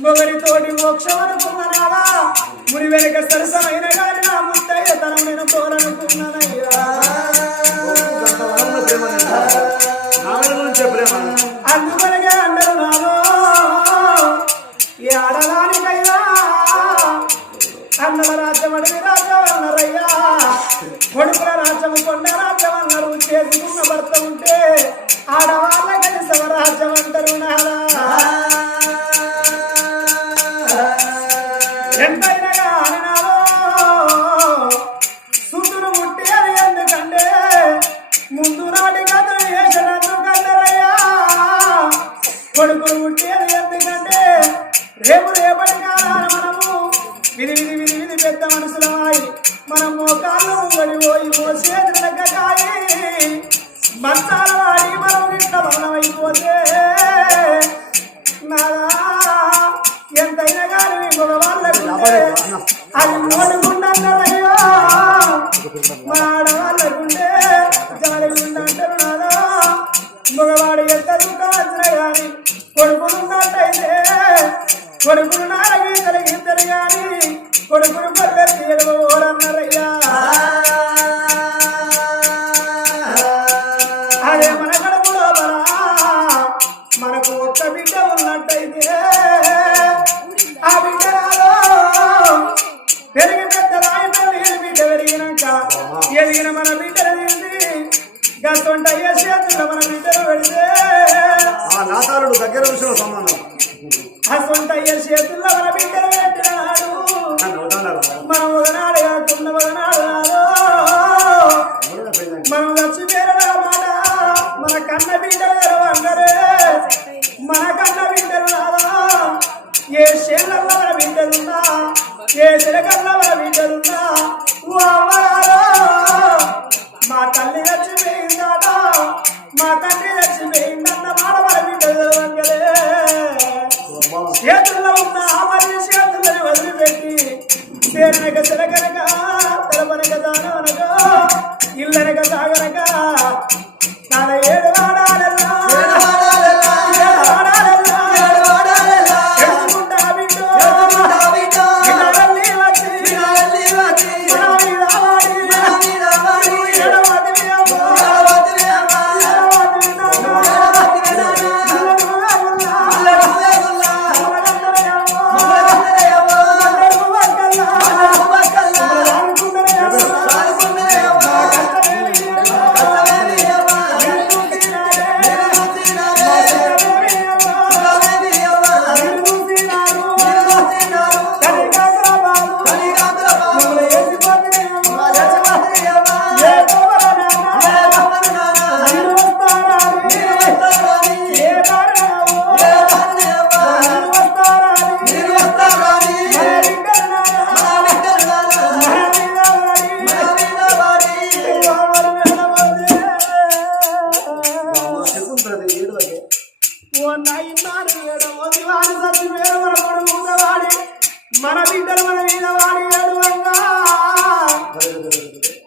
మొగరితోటి మోక్షమనుకున్నానా మురి వెనక సరసమైన గారి నా ముత్తయ్య తనం నేను తోలనుకున్నానయ్యా అందువలగే అందరూ నాలో ఈ ఆడదానికైనా అన్నల రాజ్యం అడవి రాజ్యం అన్నారయ్యా. కొడుకుల రాజ్యం కొండ రాజ్యం అన్నారు. చేసుకున్న భర్త ఉంటే ఆడవాళ్ళకని సవరాజ్యం అంటారు నారా. కొడుకులు ముట్టి ఎందుకంటే రేపు రేపటి కాలాన మనము విధి విధి విధి విధి పెద్ద మనుషులమాయి మనం మోకాళ్ళు ముంగడి పోయి మోసేది లెక్కకాయి మంచాల వాడి మనం ఇట్ల మరణమైపోతే నాదా ఎంతైనా కానీ మగవాళ్ళకు అది నోడుకుంటారయ్యో మా ఆడవాళ్ళకుండే జాలిగుండంటారు నాదా. మగవాడు ఎంత దుఃఖవంతులే గాని కొడుకులు ఉన్నట్టయితే కొడుకులు నారగీతలు గీతలు గాని కొడుకులు పల్లెలు 这个方法。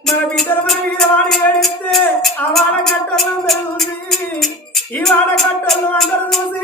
మన బిడ్డలు మన మీద ఏడిస్తే ఆ వాడ కట్టలు అందరూ ఈ వాడ కట్టలు అందరూ చూసి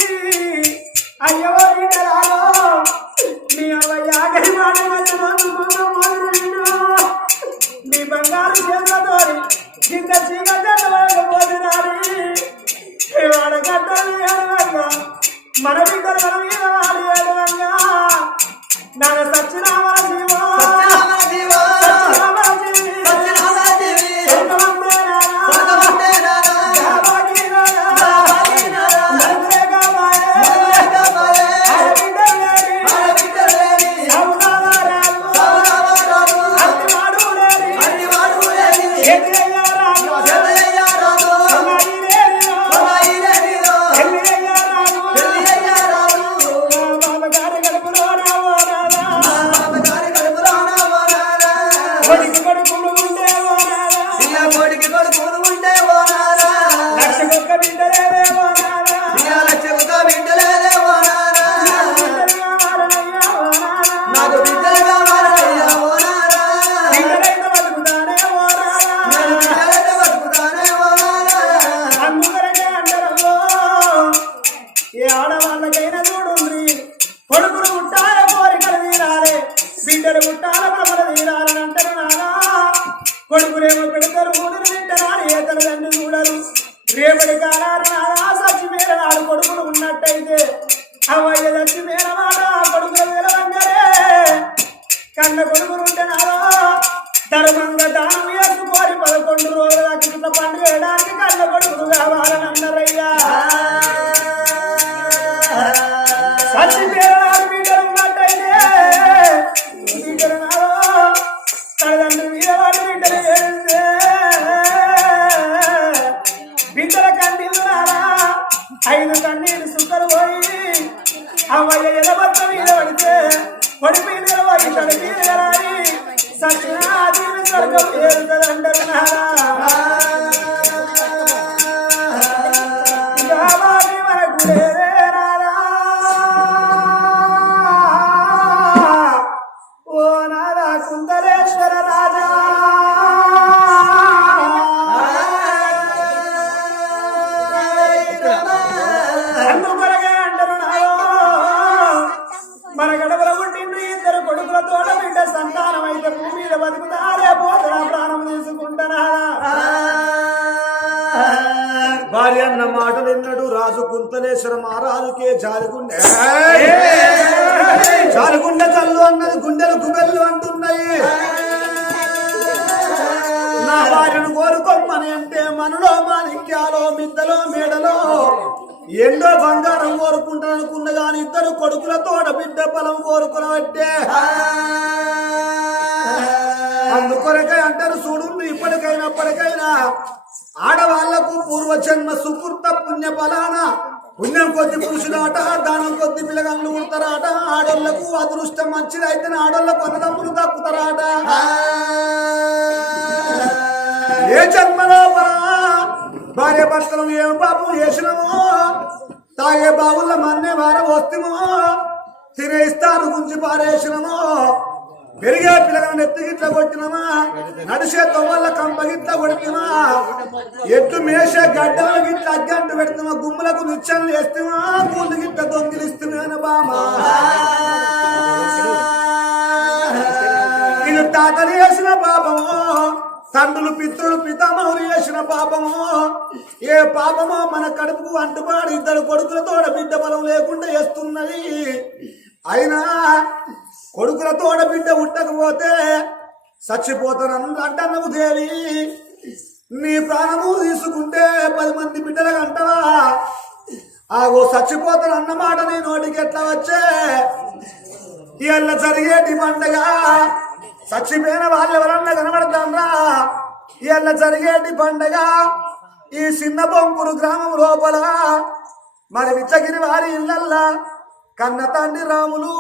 పూర్వజన్మ సుకృత పుణ్య బలాన పుణ్యం కొద్ది పురుషులాట దానం కొద్ది పిల్లగాళ్ళు ఉడతారాట. ఆడోళ్ళకు అదృష్టం మంచిది అయితే ఆడోళ్ళకు అన్నదమ్ములు తప్పుతారాట ఏ జన్మలో భార్య భర్తలు ఏం పాపం చేసినామో తాగే బావుల మన్నే వార వస్తేమో తినే ఇస్తారు గుంజి పారేసినమో పెరిగే పిల్లలను ఎత్తు గిట్ల కొట్టినమా? నడిసే తొవ్వల కంప గిట్ల కొడుతున్నా ఎత్తు మేసే గడ్డల గిట్ల అగ్గంటు పెడుతున్నా గుమ్ములకు నిత్యం వేస్తున్నా కూలి గిట్ల దొంగిలిస్తున్నాను బామా. ఇది తాతలు చేసిన పాపము తండ్రులు పితృలు పితామహులు చేసిన పాపము ఏ పాపమో మన కడుపుకు అంటుబాడు ఇద్దరు కొడుకులతోడ బిడ్డ బలం లేకుండా చేస్తున్నది అయినా కొడుకులతోడ బిడ్డ ఉట్టకపోతే చచ్చిపోతాను అంటన్నవు దేవి. నీ ప్రాణము తీసుకుంటే పది మంది బిడ్డలకు అంటవా? ఆగో చచ్చిపోతాను అన్నమాట నీ నోటికి ఎట్లా వచ్చే? ఇవాళ జరిగేటి పండగ. చచ్చిపోయిన వాళ్ళు ఎవరన్నా కనబడతాంరా ఇవాళ జరిగేటి పండగ. ఈ చిన్న బొంకురు గ్రామం లోపల మరి విచ్చగిరి వారి ఇళ్ళల్లా కన్న తండ్రి రాములు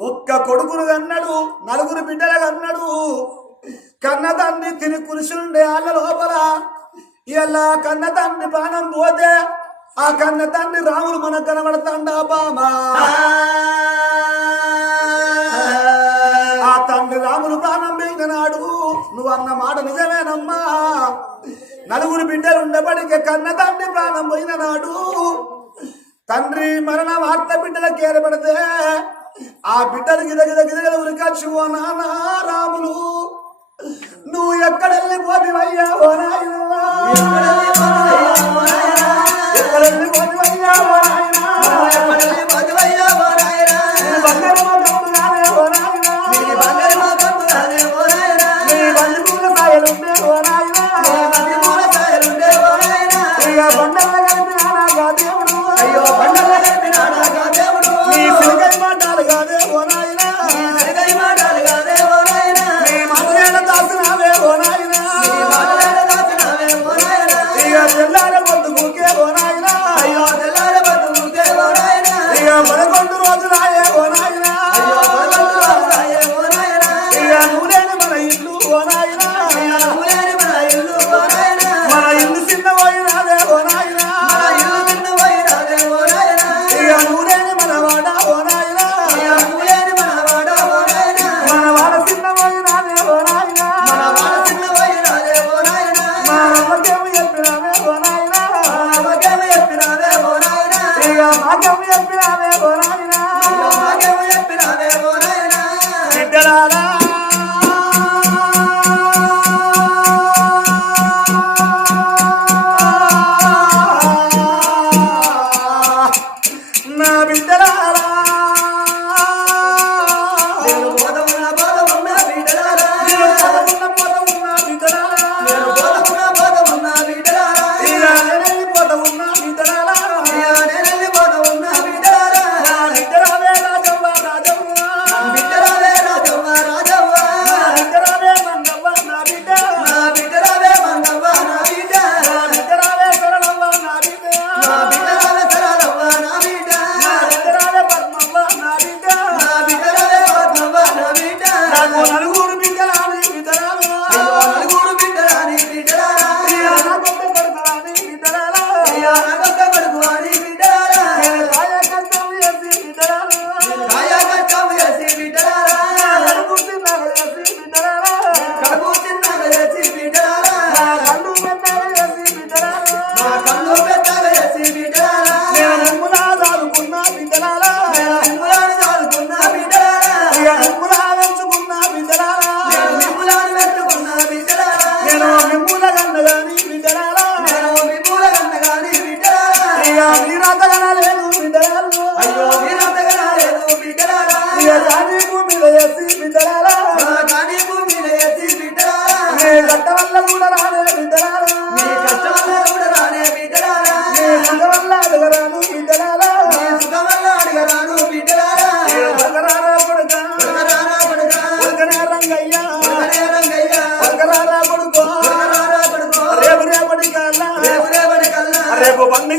ఒక్క కొడుకును కన్నాడు నలుగురు బిడ్డలు కన్నాడు. కన్న తండ్రి తిని కురుసుండే వాళ్ళ లోపల. ఇలా కన్న తండ్రి బాణం పోతే ఆ కన్న తండ్రి రాములు మనకు కనబడతాండా బామా ఆ తండ్రి రాములు ప్రాణం నాడు నువ్వు అన్న మాట నిజమేనమ్మా. నలుగురు బిడ్డలు ఉండబడికే కన్న ప్రాణం పోయిన నాడు తండ్రి మరణ వార్త బిడ్డలకు ఏర్పడితే ఆ బిడ్డలు గిదగిద గిదగిద ఉరికచ్చు ఓ నాన్న రాములు. నువ్వు ఎక్కడ వెళ్ళిపోతివయ్యా ఓ నాయనా? ఎక్కడ వెళ్ళిపోతివయ్యా ఓ నాయనా? బంగారమా కప్పుగానే ఓ నాయనా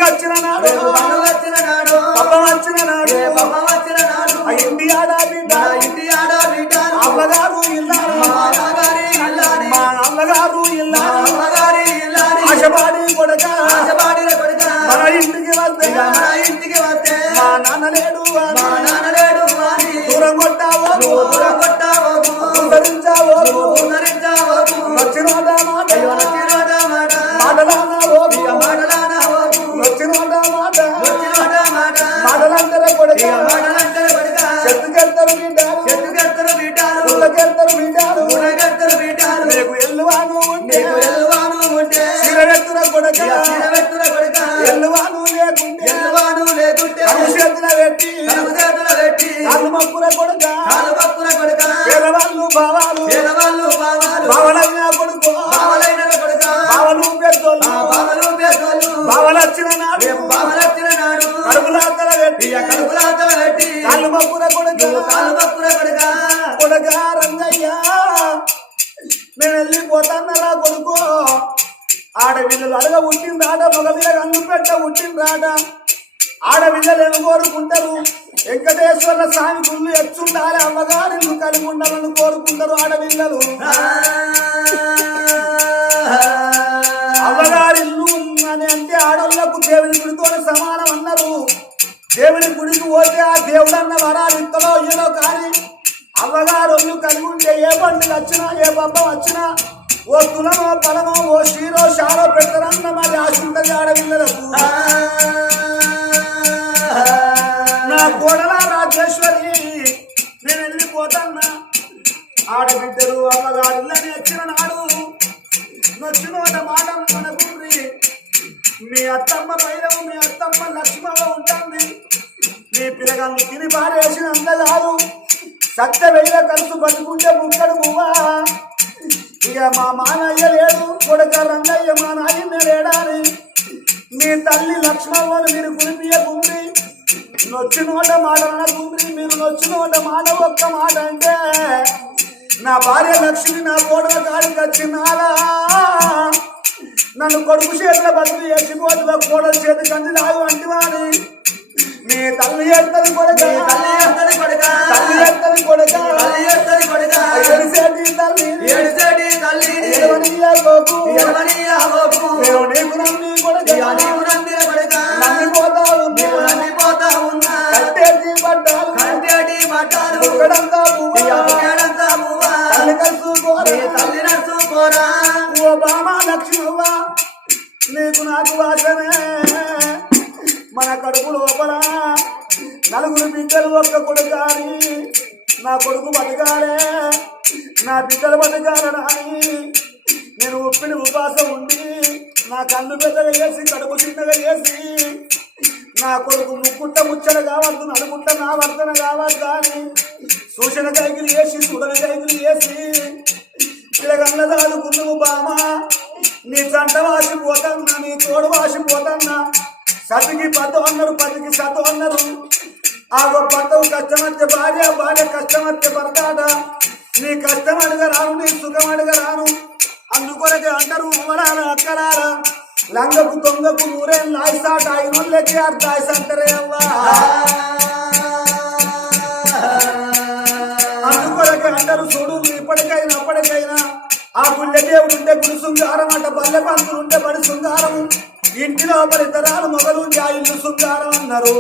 పండుగ వచ్చిన నాడు. పండుగ వచ్చిన నాడు, పబ్బం వచ్చిన నాడు. అమ్మ వచ్చిన నాడు, ఇంటి ఆడ బిడ్డ ఇంటి ఆడ బిడ్డను, అమ్మగారు ఇల్లారు మా నాన్నగారి ఇల్లాని, మా అమ్మగారు ఇల్లారు అమ్మగారి ఇల్లాని, ఆశపాడి కొడుక. ఆశపాడిన కొడుకా, మన ఇంటికి వస్తే. మన ఇంటికి వస్తే. మా నాన్న లేడు మా నాన్న లేడు అని దూరం కొట్టావో దూరం వచ్చినోట మాట. అయ్యో నచ్చినోట మాట, కొడుక. కాలు పక్కున కొడుకా, పేదవాళ్ళు బావాలు. పేదవాళ్ళు బావాలు, బావలైన కొడుకు. బావలైన కొడుకా, బావలు పెద్దోళ్ళు బావలు పేదోళ్ళు, బావలొచ్చిన నాడు. రేపు బావలొచ్చిన నాడు. కడుపులాతల పెట్టి. కడుపులాతల పెట్టి. మప్పుల కొడుక. కాలు పక్కున కొడుకా, కొడుక రంగయ్య నేను వెళ్ళిపోతానరా కొడుకు. ఆడపిల్లలు అడగ పుట్టిందాట మగపిల్లలు అన్ను పెట్ట పుట్టిందాట ఆడపిల్లలు ఏమి కోరుకుంటారు? వెంకటేశ్వర స్వామి గుళ్ళు ఎచ్చుండాలి అమ్మగారిని కలిగి ఉండాలని కోరుకుంటారు ఆడపిల్లలు? అమ్మగారిల్లు అని అంటే ఆడోళ్ళకు దేవుని గుడితో సమానం అన్నారు. దేవుని గుడికి పోతే ఆ దేవుడు అన్న వరాలు ఇత్తలో ఇయ్యలో కానీ అమ్మగారు ఒళ్ళు కలిగి ఉంటే ఏ పండుగ వచ్చినా ఏ పబ్బం వచ్చినా ఓ తులమో పలమో ఓ షీరో షారో పెట్టరన్న మరి ఆశ ఉంటుంది ఆడపిల్లలకు. నా కోడల రాజేశ్వరి నేను వెళ్ళిపోతాన్నా. ఆడబిడ్డలు అమ్మగారిల్లని వచ్చిన నాడు నచ్చినోట మాట మనకుండ్రి మీ అత్తమ్మ భైరవు మీ అత్తమ్మ లక్ష్మవ ఉంటుంది. మీ పిల్లగాన్ని తిని పారేసిన కాదు సత్య వెయ్య కలుసు బతుకుంటే ముక్కడు బువ్వా ఇక మా మానయ్య లేడు కొడుక రంగయ్య మా నాయన్న లేడాని మీ తల్లి లక్ష్మవ్వను మీరు గుమ్మి నొచ్చి నోట మాట అనకుంది మీరు నొచ్చి నోట మాట ఒక్క మాట అంటే నా భార్య లక్ష్మి నా కోడల కాడికి వచ్చినారా నన్ను కొడుకు చేతుల బతుకు వేసిపోతున్న కోడల చేతి కంది లాగు అంటివాని మీ తల్లి ఎత్తది కొడుక? తల్లి ఎత్తడి కొడుకా, తల్లి ఎత్తది కొడుక? తల్లి ఎత్తడి కొడుకా, ఎడిసేటి తల్లి. ఏడుసేటి తల్లి. ఎడవనీయకోకు. ఎడమని ఆవోకు, నేను నీకు నమ్మి కొడుక. ఇక నీవు ఉన్నా కట్టేసి పడ్డారు కంటేటి మట్టాలు ఒకడంతా పువ్వా. ఇక ఒకేడంతా పువ్వా, తల్లి కలుసుకోరా. నీ తల్లి నడుచుకోరా ఓ బామ లక్ష్మవ్వ. నీకు నాకు వాసనే మన కడుపు లోపల నలుగురు బిడ్డలు ఒక్క కొడుకు కానీ నా కొడుకు బతకాలే. నా బిడ్డలు బతకాలని నేను ఉప్పిని ఉపాసం ఉండి నా కళ్ళు పెద్దగా చేసి కడుపు చిన్నగా చేసి నా కొడుకు ముక్కుట్ట ముచ్చట కావద్దు నలుగుట్ట నా వర్తన కావద్దు అని సూచన కైకిలు వేసి సుడన కైకిలు వేసి పిల్లగల్ల దాదుకున్నావు బామా నీ చంట వాసిపోతన్నా నీ తోడు వాసిపోతన్నా సతికి పద్దు అన్నారు పదికి సత్తు అన్నారు ఆ భర్తవు కష్టమత్య భార్య భార్య కష్టమత్య భర్తాట నీ కష్టం అడగరాను నీ సుఖం అడగరాను. అందుకొరకే అంటారు ఉమ్మరాల అక్కరాల లంగకు దొంగకు నూరేం లాయిసాట ఐదు అర్థాయి సంతరే అవ్వా. అందుకొరకు అంటారు చూడు ఇప్పటికైనా అప్పటికైనా. ఆ గుండె దేవుడు ఉంటే గుడి శృంగారం అంట బల్లె పంతులు ఉంటే బడి శృంగారం ఇంటి లోపలి ఇతరాలు మొదలు ఆ ఇల్లు శృంగారం అన్నారు.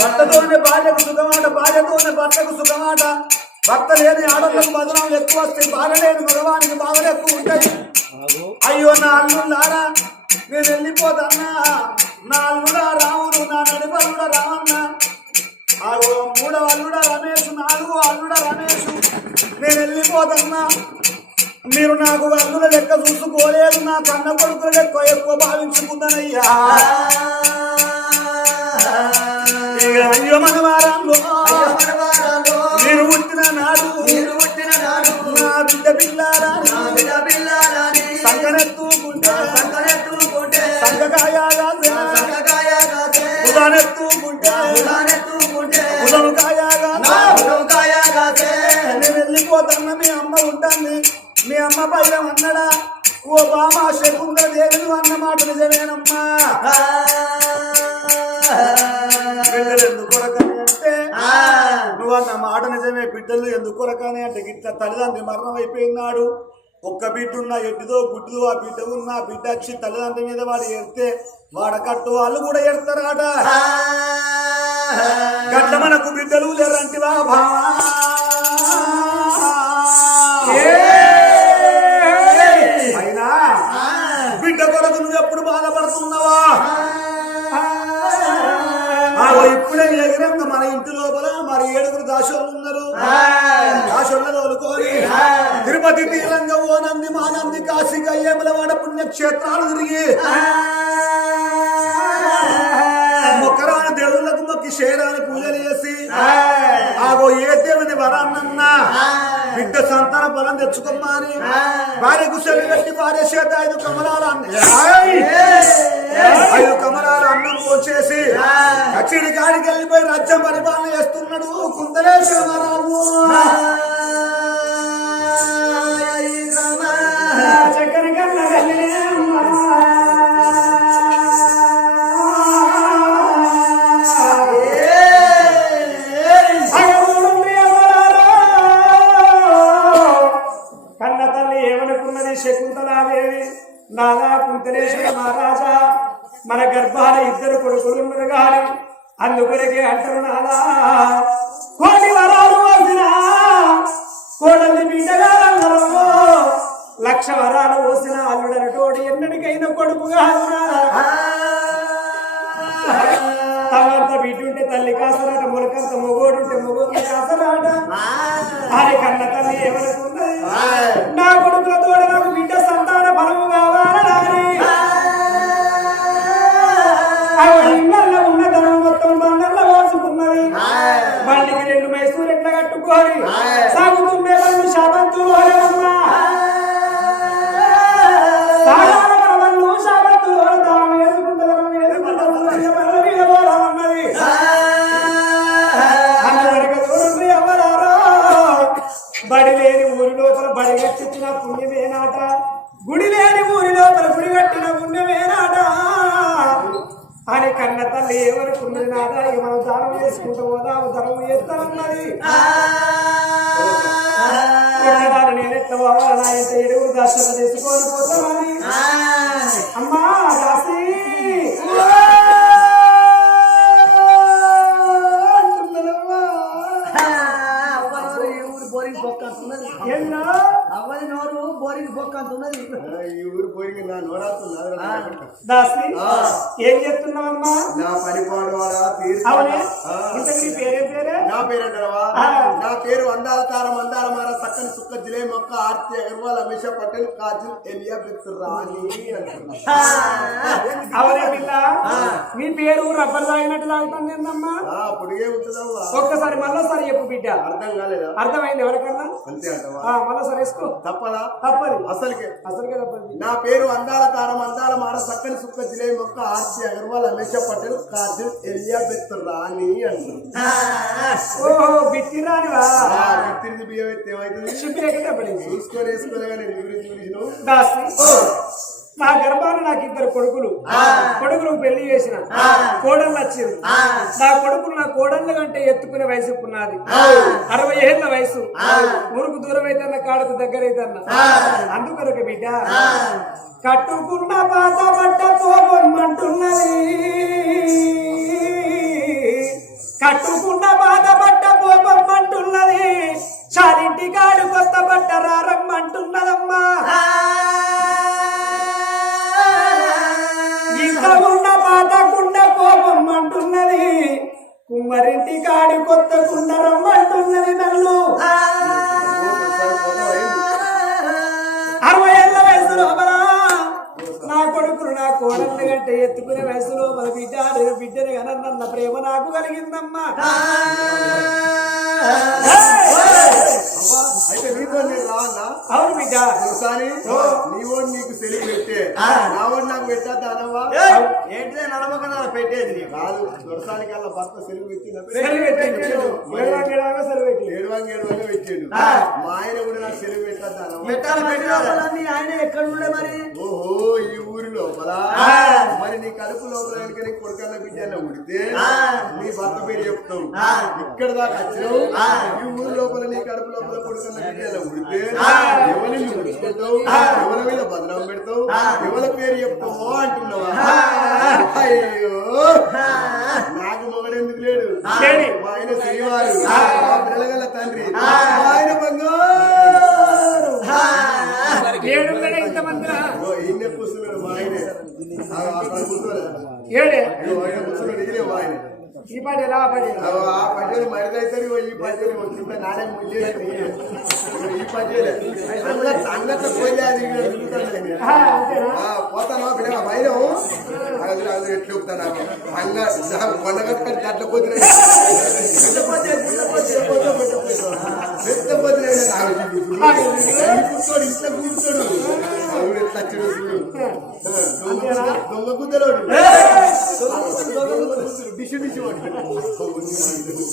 భర్తతోనే భార్యకు సుఖమాట భార్యతోనే భర్తకు సుఖమాట. భర్త లేని ఆడలకు మధురం ఎక్కువ వస్తాయి బాగలేని లేని మగవానికి బాధలు ఎక్కువ ఉంటాయి. అయ్యో నా అల్లుళ్ళారా నేను వెళ్ళిపోతాన్నా నా అల్లుడా రాముడు నా నడిపల్లుడా రామన్న ఆగో మూడవ అల్లుడా రమేష్ నాలుగో అల్లుడా రమేష్. నేను వెళ్ళిపోతున్నా మీరు నాకు అల్లుల లెక్క చూసుకోలేదు నా కన్న కొడుకుల లెక్క ఎక్కువ భావించుకుందనయ్యా. అయ్యో మన వారంలో మీరు పుట్టిన నాడు నా బిడ్డ పిల్లారా సంకనెత్తుకుంటే సంకకాయాగా ఉదానెత్తుకుంటే. ఉదముకాయాగా నేను వెళ్ళిపోతున్నా మీ అమ్మ ఉంటుంది. మీ అమ్మ పైన అన్నడా ఓ బామ శకుంద దేవి అన్న మాట నిజమేనమ్మా కొరకని. అంటే నువ్వు అన్న మాట నిజమే బిడ్డలు ఎందుకు కొరకని అంటే ఇట్లా తల్లిదండ్రి మరణం అయిపోయినాడు. ఒక్క బిడ్డ ఉన్న ఎడ్డిదో గుడ్డిదో ఆ బిడ్డ ఉన్న బిడ్డ వచ్చి తల్లిదండ్రి మీద వాడు ఎడితే వాడకట్టు వాళ్ళు కూడా ఎడతారట గట్ల మనకు బిడ్డలు లేరంటివా భావా అయినా బిడ్డ కొరకు నువ్వు ఎప్పుడు బాధపడుతున్నావా? ఇప్పుడే ఎగిరంగా మన ఇంటి లోపల మరి ఏడుగురు దాసోళ్ళు ఉన్నారు. దాసోళ్ళ తోలుకొని తిరుపతి తీరంగా ఓ నంది మా నంది కాశీ గయ్యేములవాడ పుణ్యక్షేత్రాలు తిరిగి మొక్కరాని దేవుళ్ళకు మొక్కి శేరాని పూజలు చేసి ఆగో ఏ దేవుని వరాన్నన్నా బిడ్డ సంతాన బలం తెచ్చుకోమ్మా అని భార్యకు సెల్లి పెట్టి భార్య చేత ఐదు కమలాలు ఐదు కమలాలు అన్నం పోసేసి కచ్చిడి కాడికి వెళ్ళిపోయి రాజ్యం పరిపాలన చేస్తున్నాడు కుందలేశ్వరరావు నాదా కుంతలేశ్వర మహారాజా. మన గర్భాల ఇద్దరు కొడుకులు గాని అందుకొరకే అంటారు నాదా. కోటి వరాలు వచ్చిన కోడలి బిడ్డగా లక్ష వరాలు పోసిన అల్లుడనటోడు ఎన్నటికైనా కొడుకు కాదు. తమంత బిడ్డుంటే తల్లి కాసరాట మొలకంత మొగోడుంటే మొగోడు కాసరాట. ఆరి కన్న తల్లి ఏమనుకున్నది నా కొడుకులతో పోరామన్నది అంతవరకు చూడండి ఎవరారో బడి లేని ఊరి లోపల బడి కట్టించిన పుణ్యమేనాట. గుడి లేని ఊరి లోపల గుడి కట్టిన పుణ్యమేనాట అని కన్న తల్లి ఏమనుకున్నది నాదా? మనం దానం చేసుకుంటూ పోదాము ధర్మం చేస్తామన్నది ఎక్కడాలు నేను ఎట్లా పోవాలా? నా ఇంత ఎడుగురు దర్శనం తీసుకొని పోతామని. అమ్మా దాసి బొక్క అంటున్నది ఈ ఊరు పోయి నా నోడాడుతున్నా దాసి ఆ. ఏం చేస్తున్నావమ్మా నా పనిపాడు వాడ తీర్చు అవునే. ఇంతకు నీ పేరే పేరే నా ఆ. నా పేరు అందాల తారం అందాల మార సక్కని సుక్క జిలే మొక్క ఆర్తి అగర్వాల్ అమిష పటేల్ కాజల్ ఎలియాబెత్ రాణి మీ పేరు రబ్బర్ తాగినట్టు తాగుతుంది ఏందమ్మా? పొడిగే ఉంటుందవ్వా ఒక్కసారి మళ్ళీసారి చెప్పు బిడ్డ. అర్థం కాలేదా? అర్థమైంది ఎవరికన్నా? అంతే అంటవా? ఆ, మళ్ళీసారి వేసుకో. తప్పదా తప్పది. అసలుకే. అసలుకే తప్పది నా పేరు అందాల తారం అందాల మార సక్కని సుక్క జిలే మొక్క ఆర్తి అగర్వాల్ అమిష పటేల్ కాజల్ ఎలియాబెత్ రాణి అంటున్నా. ఓహో బిత్తి రానివా ఆ, ఎత్తింది బియ్యం ఎత్తి ఏమైతుంది కానీ నీ గర్భాన్ని నాకు ఇద్దరు కొడుకులు. కొడుకులకు పెళ్ళి చేసిన. కోడళ్ళు వచ్చింది. నా కొడుకులు నా కోడళ్ళ కంటే ఎత్తుకునే వయసు ఉన్నది అరవై ఏళ్ళ వయసు. ఊరుకు దూరం అయితే అన్న కాడకు దగ్గర అయితే అందుకొరకు బిడ్డ. కట్టుకున్న బాధ పట్ట పోగొమ్మంటున్నది. కట్టుకున్న బాధ పట్ట పోగొమ్మంటున్నది. చాలింటి కాడు బట్ట రారమ్మంటున్నదమ్మా ఇంకా ఉన్న బాధకుండ కోపమ్మంటున్నది కుమ్మరింటి కాడి కొత్త కుండ రమ్మంటున్నది నన్ను. అరవై ఏళ్ళ వయసు లోపల నా కొడుకులు నా కోడళ్ళ కంటే ఎత్తుకునే వయసు లోపల బిడ్డ నేను బిడ్డని కనన్న ప్రేమ నాకు కలిగిందమ్మా. ఒకసారి నా ఓడి నాకు పెట్టద్దా అనవా ఏంటిదే నడమకన్నా పెట్టేది నీకు? కాదు దొరసానికి అలా భర్త సెలవు పెట్టిండు. ఏడవాంగ ఏడవాంగ సెలవు పెట్టిండు. మా ఆయన కూడా నాకు సెలిగి పెట్టద్దా అనవా పెట్టాలి పెట్టాలి. ఆయన ఎక్కడ ఉండే మరి? ఓహో ఈ ఊరి లోపల? మరి నీ కడుపు లోపల కనుక నీ కొడుకన్న బిడ్డ ఉడితే నీ భర్త పేరు చెప్తావు. ఇక్కడ దాకా వచ్చినావు? ఈ ఊరి లోపల నీ కడుపు లోపల కొడుకన్న బిడ్డ ఉడితే ఎవరిని ఉడుచుకుంటావు ఎవరి మీద భద్రం పెడతావు? ఎవరి పేరు చెప్తావో అంటున్నావా? అయ్యో నాకు మొగడెందుకు లేడు? ఆయన శ్రీవారు. పిల్లగల తండ్రి. ఆయన బంగారు. ఈయనే కూర్చున్నాడు మా ఆయనే. కూర్చున్నాడు ఈయనే మా ఆయన. ఈ పాటి ఎలా ఆ పాటి ఆ పద్యాలు మరిదైతే ఈ పద్యాలు వచ్చింటే నానే ముంచేసి ఈ అందులో సంగత పోలే అది ఇక్కడ పోతాను బిడ్డ మైనం అది అది ఎట్లు చెప్తాను నాకు? అంగ కొండ కట్టుకొని అట్లా పోతే పెద్ద పోతే పెద్ద పోతే కూర్చోడు ఇట్లా కూర్చోడు. అవును ఎట్లా వచ్చాడు చూడు. ఆ, దొంగ కుద్దలోడు డిష్ డిష్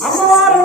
అమ్మవారు